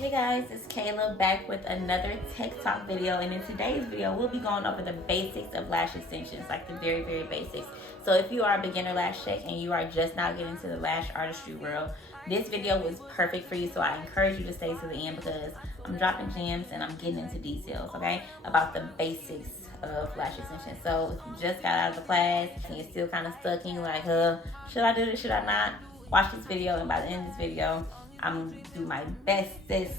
Hey guys, it's Kayla back with another tech talk video, and in today's video we'll be going over the basics of lash extensions, like the very basics. So if you are a beginner lash tech and you are just now getting into the lash artistry world, this video was perfect for you. So I encourage you to stay to the end because I'm dropping gems and I'm getting into details, okay, about the basics of lash extensions. So if you just got out of the class and you're still kind of stuck in like, should I do this, should I not? Watch this video, and by the end of this video I'm gonna do my bestest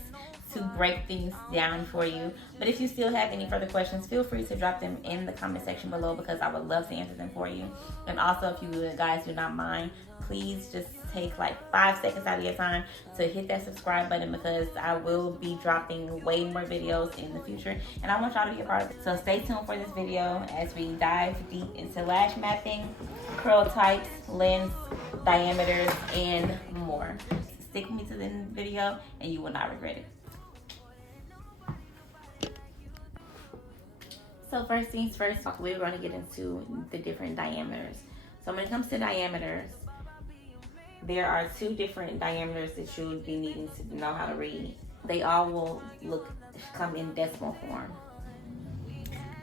to break things down for you. But if you still have any further questions, feel free to drop them in the comment section below because I would love to answer them for you. And also, if you guys do not mind, please just take like 5 seconds out of your time to hit that subscribe button because I will be dropping way more videos in the future and I want y'all to be a part of it. So stay tuned for this video as we dive deep into lash mapping, curl types, lengths, diameters, and more. Stick with me to the end of the video and you will not regret it. So first things first, we're going to get into the different diameters. So when it comes to diameters, there are 2 different diameters that you would be needing to know how to read. They all will come in decimal form.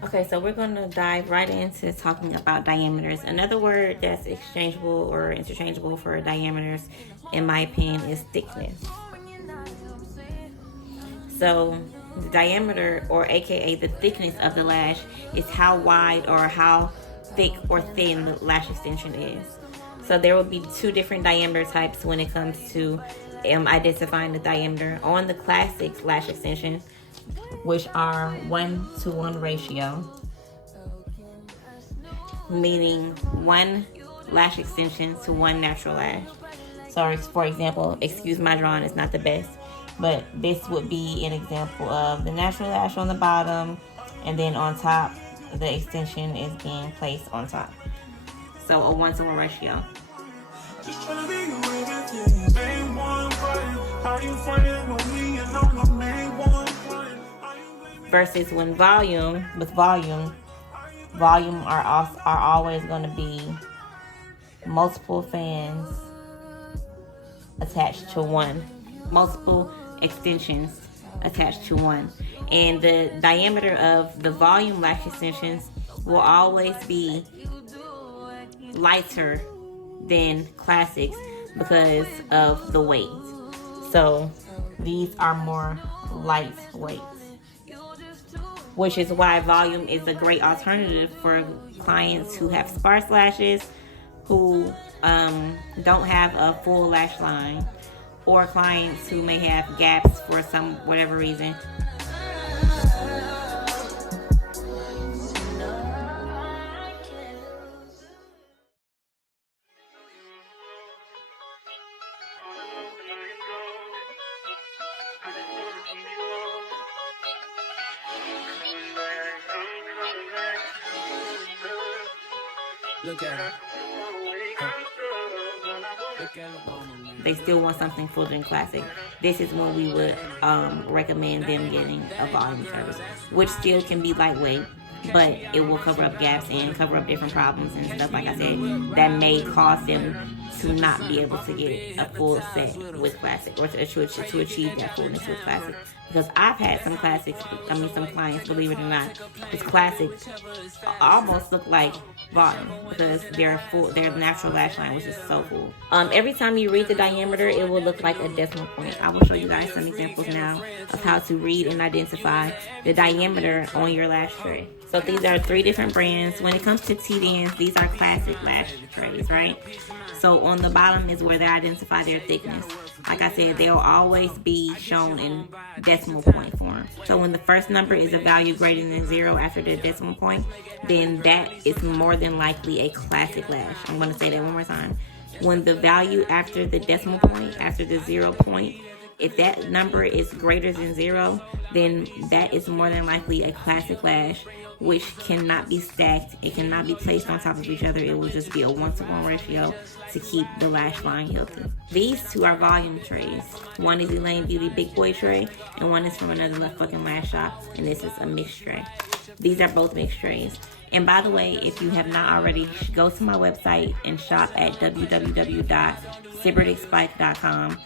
Okay, so we're going to dive right into talking about diameters. Another word that's exchangeable or interchangeable for diameters, in my opinion, is thickness. So the diameter, or aka the thickness of the lash, is how wide or how thick or thin the lash extension is. So there will be 2 different diameter types when it comes to identifying the diameter. On the classic lash extension, which are 1-to-1 ratio, meaning 1 lash extension to 1 natural lash. So for example, excuse my drawing, it's not the best, but this would be an example of the natural lash on the bottom, and then on top the extension is being placed on top. So a 1-to-1 ratio. Versus when volume are always going to be multiple fans attached to one, multiple extensions attached to one. And the diameter of the volume lash extensions will always be lighter than classics because of the weight. So these are more lightweight, which is why volume is a great alternative for clients who have sparse lashes, who don't have a full lash line, or clients who may have gaps for whatever reason. Look at her. They still want something fuller than classic. This is when we would recommend them getting a volume service, which still can be lightweight, but it will cover up gaps and cover up different problems and stuff, like I said, that may cause them to not be able to get a full set with classic, or to achieve that fullness with classic. Because I've had some clients, believe it or not, with classics almost look like volume because their natural lash line was just so full. Every time you read the diameter, it will look like a decimal point. I will show you guys some examples now of how to read and identify the diameter on your lash tray. So these are 3 different brands. When it comes to T-Dans, these are classic lash trays, right? So on the bottom is where they identify their thickness. Like I said, they'll always be shown in decimal point form. So when the first number is a value greater than 0 after the decimal point, then that is more than likely a classic lash. I'm going to say that one more time. When the value after the decimal point, after the 0 point, if that number is greater than 0, then that is more than likely a classic lash, which cannot be stacked. It cannot be placed on top of each other. It will just be a 1-to-1 ratio to keep the lash line healthy. These 2 are volume trays. One is Elaine Beauty Big Boy tray, and one is from another fucking lash shop, and this is a mixed tray. These are both mixed trays. And by the way, if you have not already, go to my website and shop at www.sybaricspike.com.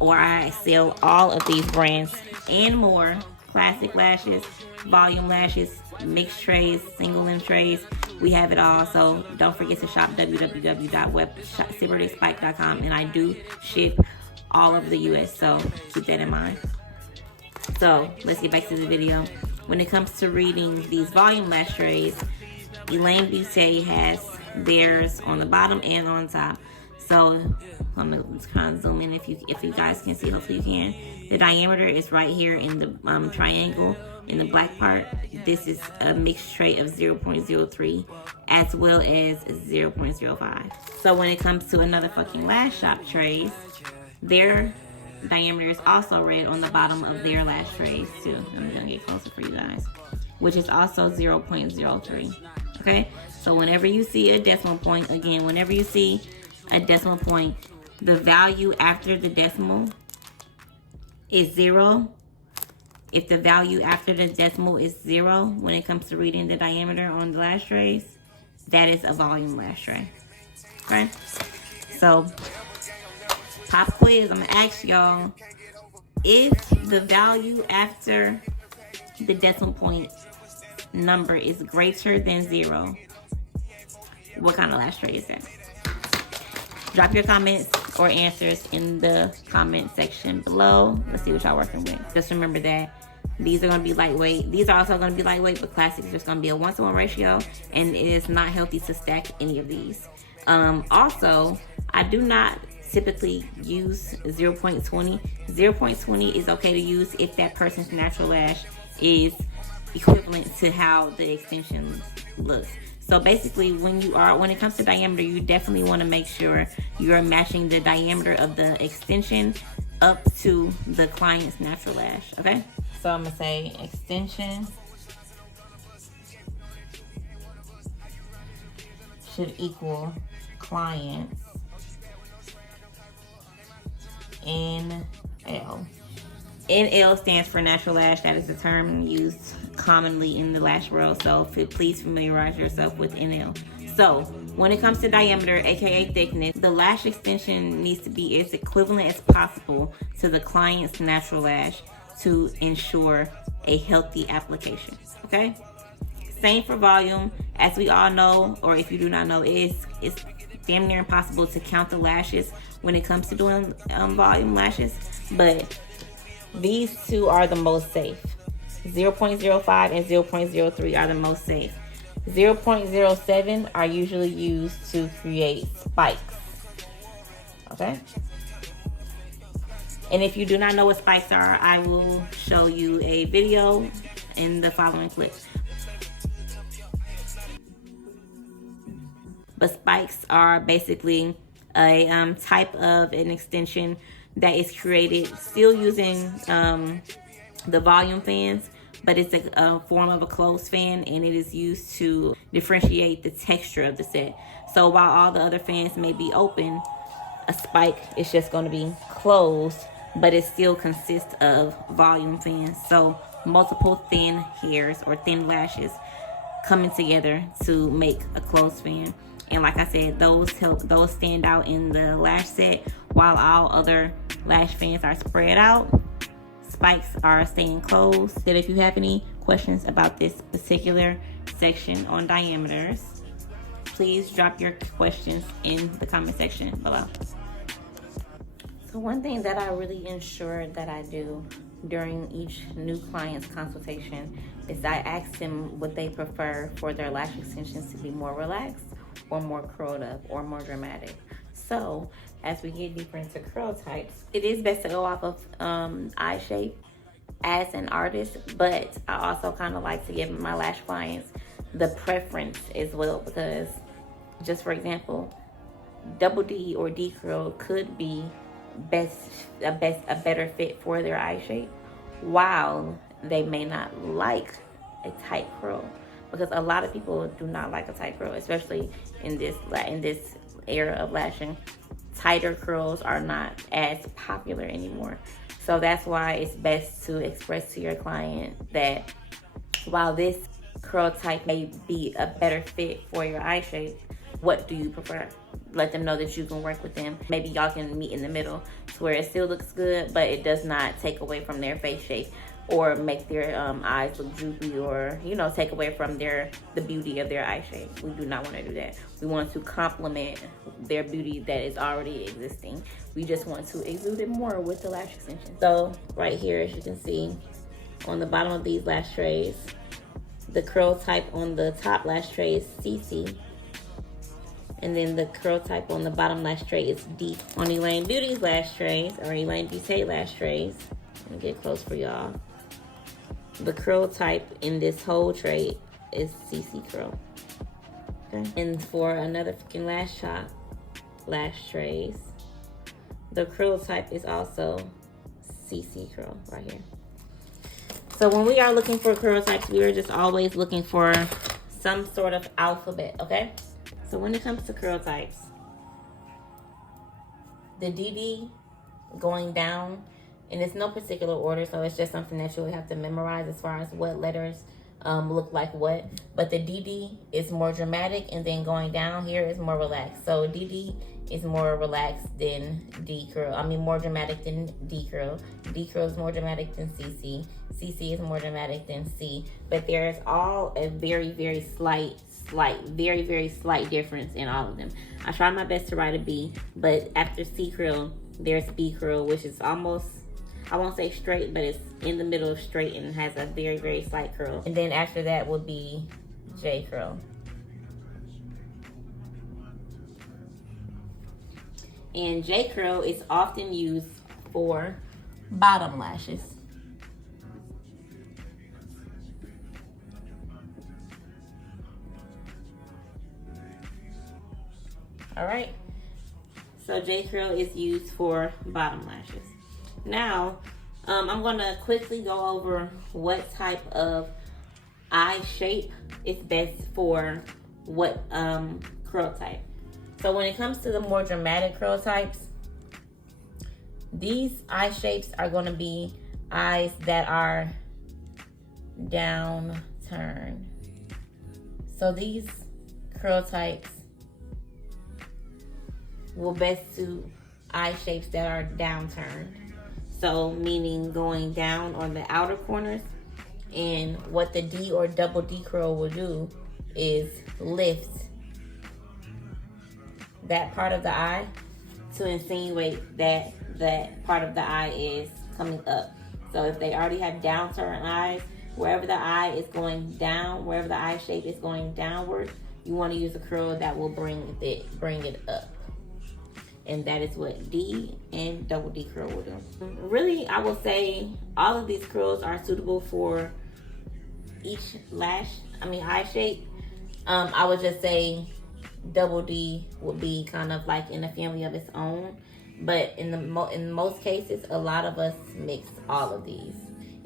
or I sell all of these brands and more. Classic lashes, volume lashes, mixed trays, single length trays. We have it all. So don't forget to shop www.sybariticspike.com, and I do ship all over the US, so keep that in mind. So let's get back to the video. When it comes to reading these volume lash trays, Elaine Beauté has theirs on the bottom and on top. So I'm gonna kind of zoom in if you guys can see. Hopefully you can. The diameter is right here in the triangle in the black part. This is a mixed tray of 0.03 as well as 0.05. So when it comes to another fucking Lash Shop trays, their diameter is also red on the bottom of their lash trays too. I'm gonna get closer for you guys, which is also 0.03. Okay, so whenever you see a decimal point, again, whenever you see a decimal point, the value after the decimal is 0. If the value after the decimal is 0 when it comes to reading the diameter on the lash trays, that is a volume lash tray. Okay, so pop quiz, I'm gonna ask y'all, if the value after the decimal point number is greater than 0, what kind of lash tray is that? Drop your comments or answers in the comment section below. Let's see what y'all working with. Just remember that these are going to be lightweight. These are also going to be lightweight, but classic is just going to be a 1-to-1 ratio, and it is not healthy to stack any of these. Also, I do not typically use 0.20. 0.20 is okay to use if that person's natural lash is equivalent to how the extension looks. So basically, when it comes to diameter, you definitely want to make sure you're matching the diameter of the extension up to the client's natural lash. Okay, so I'm gonna say extension should equal client's NL. NL stands for natural lash. That is a term used commonly in the lash world, so please familiarize yourself with NL. So when it comes to diameter, aka thickness, the lash extension needs to be as equivalent as possible to the client's natural lash to ensure a healthy application. Okay, same for volume. As we all know, or if you do not know, it's damn near impossible to count the lashes when it comes to doing volume lashes, but these two are the most safe. 0.05 and 0.03 are the most safe. 0.07 are usually used to create spikes. Okay? And if you do not know what spikes are, I will show you a video in the following clip. But spikes are basically a type of an extension that is created still using the volume fans, but it's a form of a closed fan, and it is used to differentiate the texture of the set. So while all the other fans may be open, a spike is just going to be closed, but it still consists of volume fans. So multiple thin hairs or thin lashes coming together to make a closed fan. And like I said, those stand out in the lash set, while all other lash fans are spread out. Spikes are staying closed. That if you have any questions about this particular section on diameters, please drop your questions in the comment section below. So one thing that I really ensure that I do during each new client's consultation is I ask them what they prefer for their lash extensions to be more relaxed, or more curled up, or more dramatic. So as we get deeper into curl types, it is best to go off of eye shape as an artist, but I also kind of like to give my lash clients the preference as well, because just for example, double D or D curl could be a better fit for their eye shape, while they may not like a tight curl, because a lot of people do not like a tight curl, especially in this era of lashing. Tighter curls are not as popular anymore. So that's why it's best to express to your client that while this curl type may be a better fit for your eye shape, what do you prefer? let them know that you can work with them. Maybe y'all can meet in the middle to where it still looks good, but it does not take away from their face shape or make their eyes look droopy, or, you know, take away from the beauty of their eye shape. We do not want to do that. We want to complement their beauty that is already existing. We just want to exude it more with the lash extension. So right here, as you can see, on the bottom of these lash trays, the curl type on the top lash tray is CC. And then the curl type on the bottom lash tray is D. On Elaine Beauty's lash trays, or Elaine Beauty lash trays, let me get close for y'all. The curl type in this whole tray is CC curl. Okay. And for another freaking lash shop lash trays, the curl type is also CC curl right here. So when we are looking for curl types, we are just always looking for some sort of alphabet, okay? So when it comes to curl types, the DD going down, and it's no particular order, so it's just something that you would have to memorize as far as what letters look like what. But the DD is more dramatic, and then going down here is more relaxed. So DD is more relaxed than D curl. I mean, more dramatic than D curl. D curl is more dramatic than CC. CC is more dramatic than C. But there is all a very, very slight, very, very slight difference in all of them. I tried my best to write a B, but after C curl, there's B curl, which is almost, I won't say straight, but it's in the middle of straight and has a very, very slight curl. And then after that would be J curl. And J curl is often used for bottom lashes. All right, so J curl is used for bottom lashes. Now, I'm gonna quickly go over what type of eye shape is best for what curl type. So when it comes to the more dramatic curl types, these eye shapes are gonna be eyes that are downturned. So these curl types will best suit eye shapes that are downturned. So meaning going down on the outer corners. And what the D or double D curl will do is lift that part of the eye to insinuate that that part of the eye is coming up. So if they already have downturned eyes, wherever the eye is going down, wherever the eye shape is going downward, you want to use a curl that will bring it up. And that is what D and double D curl will do. Really, I will say all of these curls are suitable for each eye shape. I would just say double D would be kind of like in a family of its own. But in most cases, a lot of us mix all of these.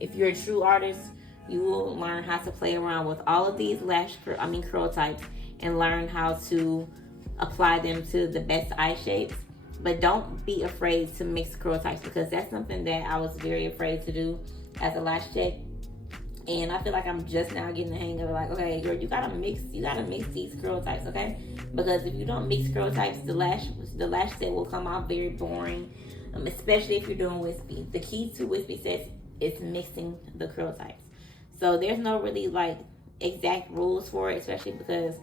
If you're a true artist, you will learn how to play around with all of these curl types and learn how to apply them to the best eye shapes. But don't be afraid to mix curl types, because that's something that I was very afraid to do as a lash tech. And I feel like I'm just now getting the hang of it. Like, okay, girl, you gotta mix these curl types, okay? Because if you don't mix curl types, the lash set will come out very boring, especially if you're doing wispy. The key to wispy sets is mixing the curl types. So there's no really like exact rules for it, especially because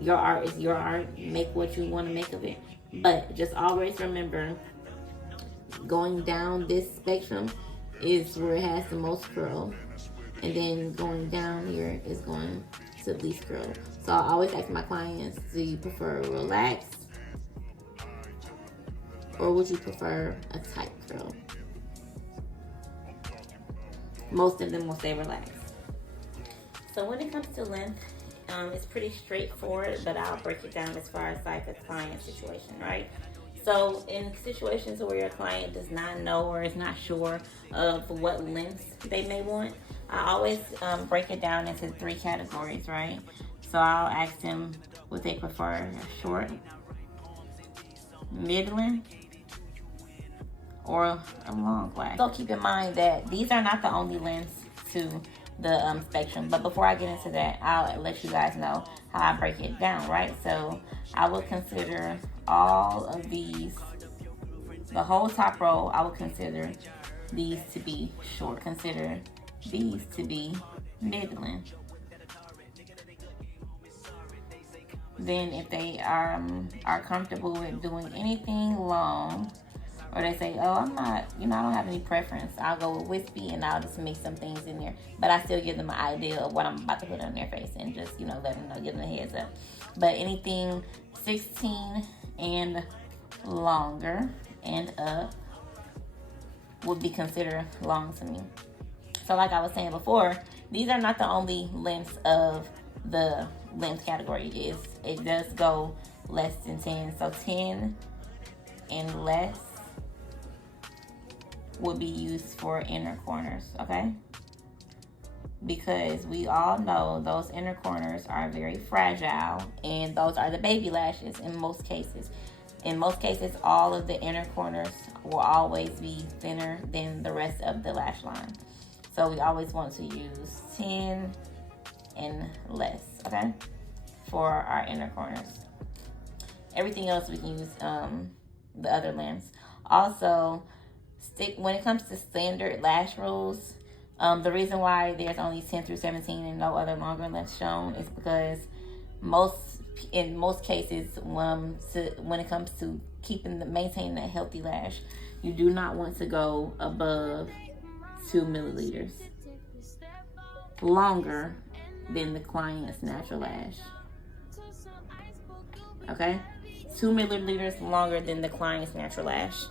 your art is your art. Make what you want to make of it. But just always remember, going down this spectrum is where it has the most curl. And then going down here is going to least curl. So I always ask my clients, do you prefer relaxed? Or would you prefer a tight curl? Most of them will say relaxed. So when it comes to length, it's pretty straightforward, but I'll break it down as far as like a client situation, right? So in situations where your client does not know or is not sure of what length they may want, I always break it down into 3 categories, right? So I'll ask them, would they prefer a short, mid-length, or a long lash? So keep in mind that these are not the only lengths to the spectrum. But before I get into that, I'll let you guys know how I break it down, right? So I would consider all of these, the whole top row, I would consider these to be short. Consider these to be mid-length. Then if they are comfortable with doing anything long, or they say, oh, I'm not, I don't have any preference, I'll go with wispy and I'll just mix some things in there. But I still give them an idea of what I'm about to put on their face and just, let them know, give them a heads up. But anything 16 and longer and up would be considered long to me. So like I was saying before, these are not the only lengths of the length category. It does go less than 10. So 10 and less would be used for inner corners, okay? Because we all know those inner corners are very fragile, and those are the baby lashes in most cases. In most cases, all of the inner corners will always be thinner than the rest of the lash line. So we always want to use 10 and less, okay, for our inner corners. Everything else we can use the other lengths. Also, when it comes to standard lash rules, the reason why there's only 10 through 17 and no other longer lengths shown is because in most cases, when it comes to maintaining a healthy lash, you do not want to go above 2 milliliters longer than the client's natural lash. Okay? 2 milliliters longer than the client's natural lash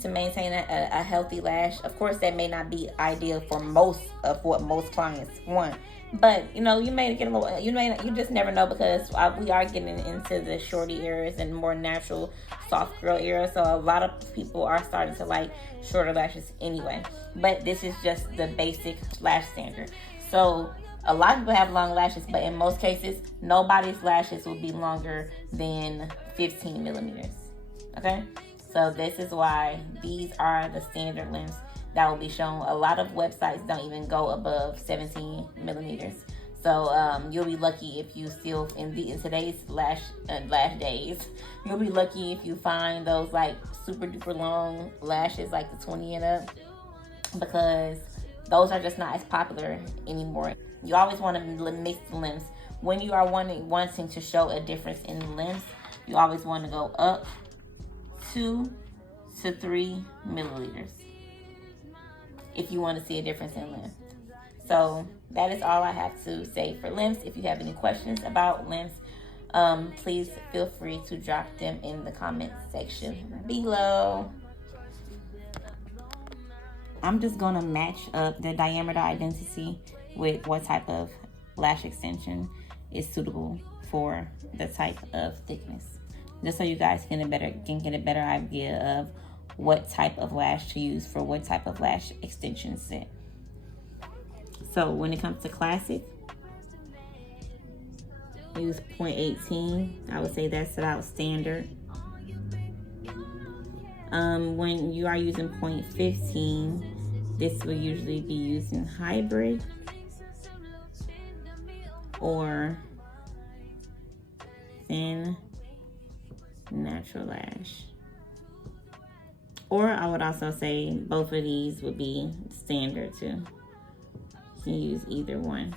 to maintain a healthy lash. Of course, that may not be ideal for most of what most clients want, but you may get a little, you just never know, because we are getting into the shorty eras and more natural soft girl era, so a lot of people are starting to like shorter lashes anyway. But this is just the basic lash standard. So a lot of people have long lashes, but in most cases, nobody's lashes will be longer than 15 millimeters. Okay? So this is why these are the standard lengths that will be shown. A lot of websites don't even go above 17 millimeters. So you'll be lucky if you still, in today's lash days, you'll be lucky if you find those like super duper long lashes, like the 20 and up, because those are just not as popular anymore. You always want to mix the lengths. When you are wanting to show a difference in lengths, you always want to go up 2 to 3 milliliters if you want to see a difference in length. So that is all I have to say for lengths. If you have any questions about lengths, please feel free to drop them in the comment section below. I'm just going to match up the diameter identity with what type of lash extension is suitable for the type of thickness, just so you guys can get a better idea of what type of lash to use for what type of lash extension set. So when it comes to classic, use 0.18. I would say that's about standard. When you are using 0.15, this will usually be used in hybrid or thin natural lash. Or I would also say both of these would be standard too. You can use either one,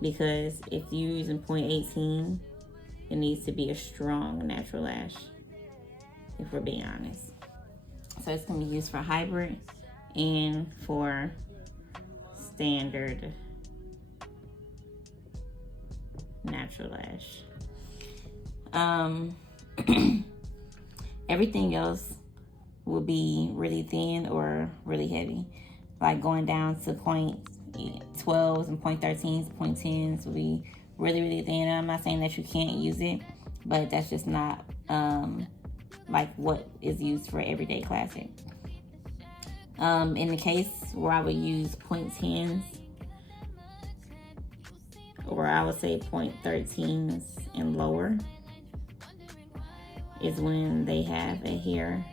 because if you're using 0.18, it needs to be a strong natural lash, if we're being honest. So it's going to be used for hybrid and for standard natural lash. Everything else will be really thin or really heavy, like going down to 0.12s and 0.13s, 0.10s will be really, really thin. And I'm not saying that you can't use it, but that's just not like what is used for everyday classic. In the case where I would use 0.10s, or I would say 0.13s and lower, is when they have a hair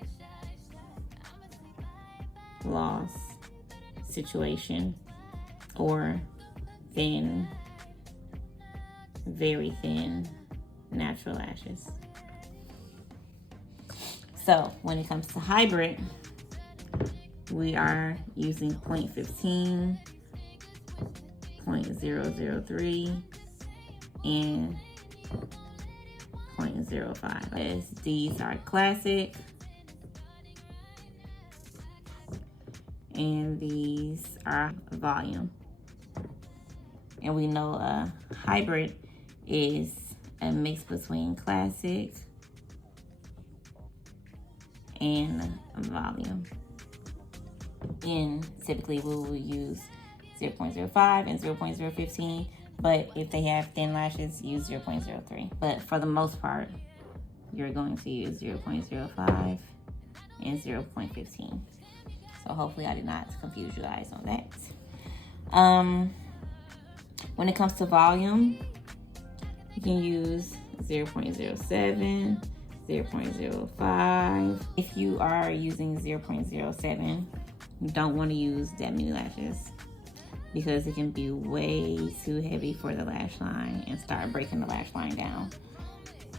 loss situation or thin, very thin natural lashes. So when it comes to hybrid, we are using 0.15, 0.003, and 0.05. As these are classic, and these are volume. And we know a hybrid is a mix between classic and volume. And typically we will use 0.05 and 0.015, but if they have thin lashes, use 0.03. But for the most part, you're going to use 0.05 and 0.15. So hopefully I did not confuse you guys on that. When it comes to volume, you can use 0.07, 0.05. If you are using 0.07, you don't want to use that many lashes because it can be way too heavy for the lash line and start breaking the lash line down.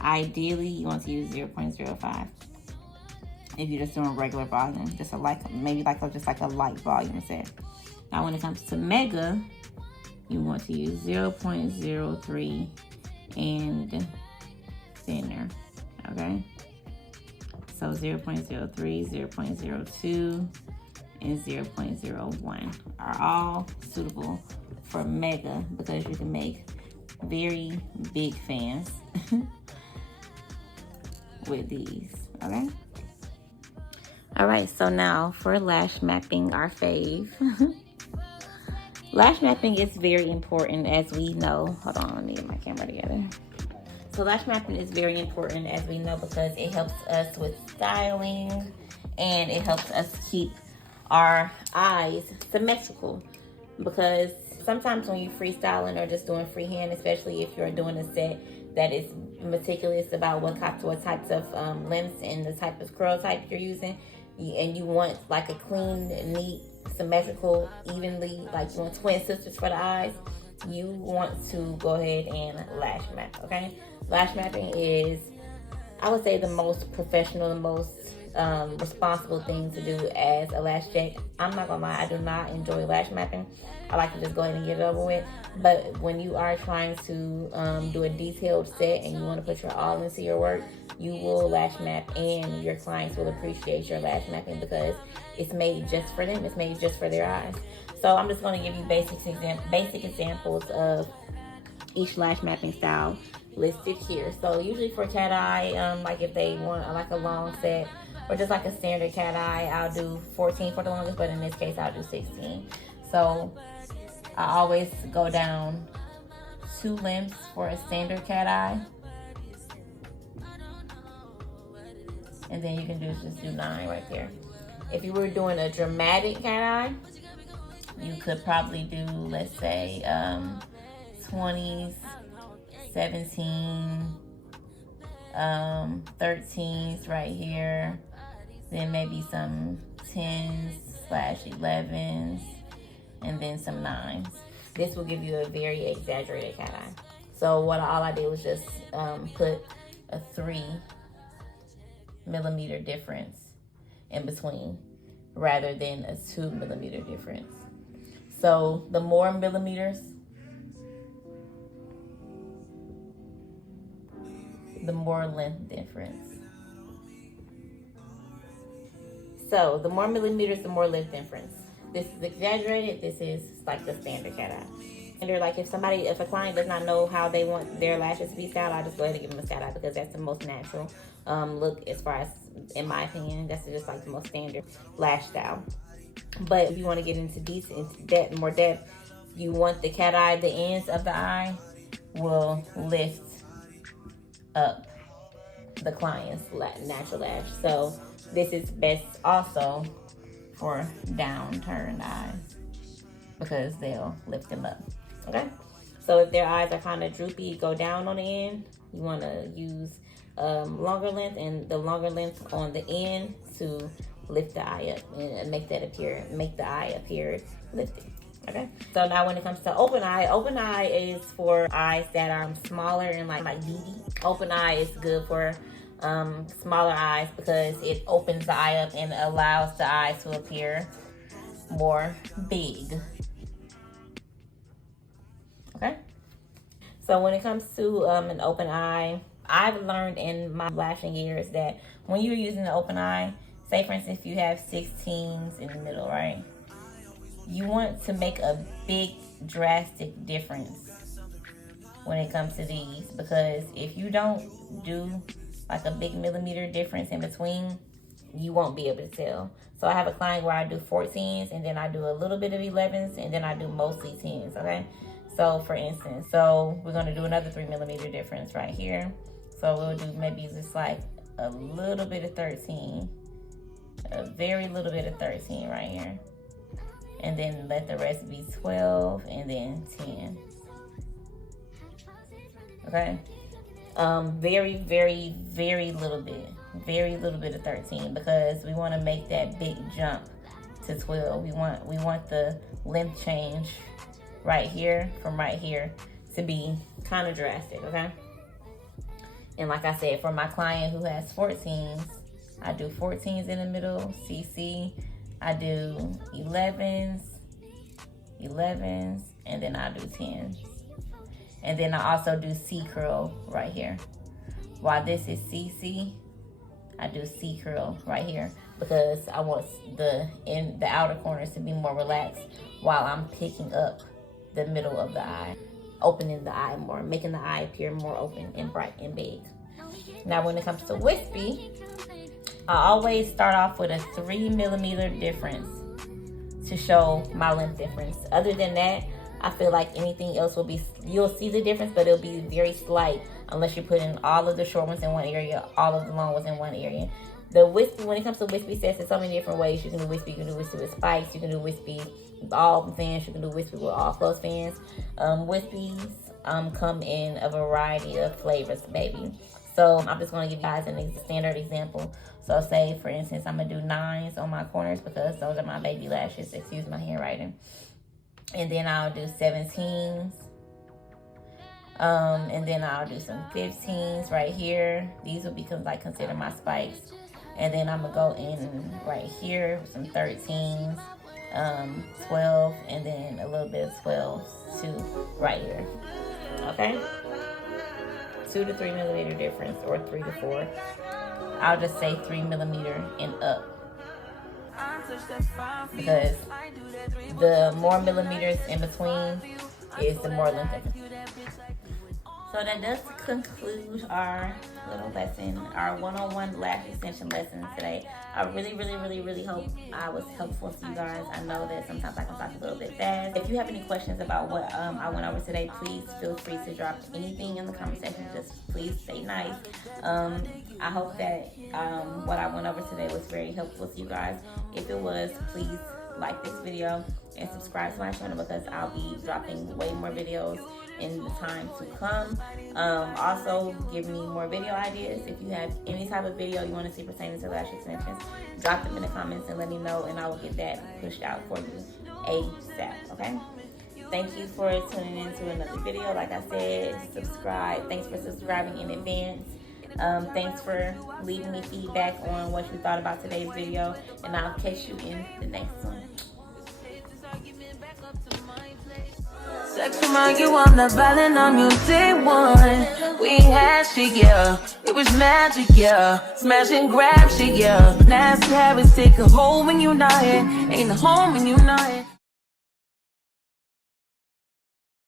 Ideally, you want to use 0.05 if you're just doing regular volume, just a light, maybe just like a light volume set. Now, when it comes to mega, you want to use 0.03 and thinner, okay? So 0.03, 0.02, and 0.01 are all suitable for mega because you can make very big fans with these, okay? All right, so now for lash mapping, our fave. Lash mapping is very important, as we know. Hold on, let me get my camera together. So lash mapping is very important, as we know, because it helps us with styling and it helps us keep our eyes symmetrical. Because sometimes when you're freestyling or just doing freehand, especially if you're doing a set that is meticulous about what types of lengths and the type of curl type you're using, and you want like a clean, neat, symmetrical, evenly, like you want twin sisters for the eyes, you want to go ahead and lash map, okay? Lash mapping is, I would say, the most professional, the most responsible thing to do as a lash tech. I'm not gonna lie, I do not enjoy lash mapping. I like to just go ahead and get it over with. But when you are trying to do a detailed set and you want to put your all into your work, you will lash map, and your clients will appreciate your lash mapping because it's made just for them. It's made just for their eyes. So I'm just going to give you basic examples of each lash mapping style listed here. So usually for cat eye, like if they want like a long set or just like a standard cat eye, I'll do 14 for the longest, but in this case I'll do 16. So I always go down 2 lengths for a standard cat eye, and then you can just do 9 right there. If you were doing a dramatic cat eye, you could probably do, let's say, 20s, 17, 13s right here, then maybe some 10s/11s, and then some 9s. This will give you a very exaggerated cat eye. So all I did was just put a 3mm difference in between rather than a 2mm difference. So the more millimeters, the more length difference. So the more millimeters, the more length difference. This is exaggerated. This is like the standard cat eye. And they're like, if a client does not know how they want their lashes to be styled, I just go ahead and give them a cat eye because that's the most natural look, as far as, in my opinion, that's just like the most standard lash style. But if you want to get into more depth, you want the cat eye, the ends of the eye will lift up the client's natural lash. So this is best also for downturned eyes because they'll lift them up, okay? So if their eyes are kind of droopy, go down on the end, you want to use longer length, and the longer length on the end to lift the eye up and make the eye appear lifted, okay? So now when it comes to open eye is for eyes that are smaller and like beady. Open eye is good for smaller eyes because it opens the eye up and allows the eye to appear more big. Okay. So when it comes to an open eye, I've learned in my lashing years that when you're using the open eye, say for instance if you have 16s in the middle, right? You want to make a big drastic difference when it comes to these, because if you don't do like a big millimeter difference in between, you won't be able to tell. So I have a client where I do 14s and then I do a little bit of 11s and then I do mostly 10s, okay? So for instance, so we're gonna do another 3 millimeter difference right here. So we'll do maybe just like a little bit of 13, a very little bit of 13 right here. And then let the rest be 12 and then 10. Okay? Very, very, very little bit of 13 because we want to make that big jump to 12. We want the length change right here from right here to be kind of drastic, okay? And like I said, for my client who has 14s, I do 14s in the middle, CC. I do 11s, and then I do 10s. And then I also do C curl right here. While this is CC, I do C curl right here because I want the outer corners to be more relaxed while I'm picking up the middle of the eye, opening the eye more, making the eye appear more open and bright and big. Now when it comes to wispy, I always start off with a 3 millimeter difference to show my length difference. Other than that, I feel like anything else will be, you'll see the difference, but it'll be very slight unless you put in all of the short ones in one area, all of the long ones in one area. The wispy, when it comes to wispy sets, there's so many different ways. You can do wispy, you can do wispy with spikes, you can do wispy with all fans, you can do wispy with all close fans. Wispies come in a variety of flavors, baby. So I'm just going to give you guys a standard example. So say, for instance, I'm going to do 9s on my corners because those are my baby lashes. Excuse my handwriting. And then I'll do 17s. And then I'll do some 15s right here. These will be considered my spikes. And then I'm going to go in right here with some 13s, 12, and then a little bit of 12s too right here. Okay? 2 to 3 millimeter difference, or 3 to 4. I'll just say 3 millimeter and up, because the more millimeters in between is the more length difference. So that does conclude our little lesson, our one-on-one lash extension lesson today. I really hope I was helpful to you guys. I know that sometimes I can talk a little bit fast. If you have any questions about what I went over today, please feel free to drop anything in the comment section. Just please stay nice. I hope that what I went over today was very helpful to you guys. If it was, please like this video and subscribe to my channel because I'll be dropping way more videos in the time to come. Also, give me more video ideas. If you have any type of video you want to see pertaining to lash extensions, drop them in the comments and let me know, and I will get that pushed out for you ASAP, okay? Thank you for tuning in to another video. Like I said, subscribe. Thanks for subscribing in advance. Thanks for leaving me feedback on what you thought about today's video, and I'll catch you in the next one. Sex remind you I'm not violent on your day one. We had shit, yeah. It was magic, yeah. Smash and grab shit, yeah. Nasty habits take a hold when you're not here. Ain't a home when you're not here.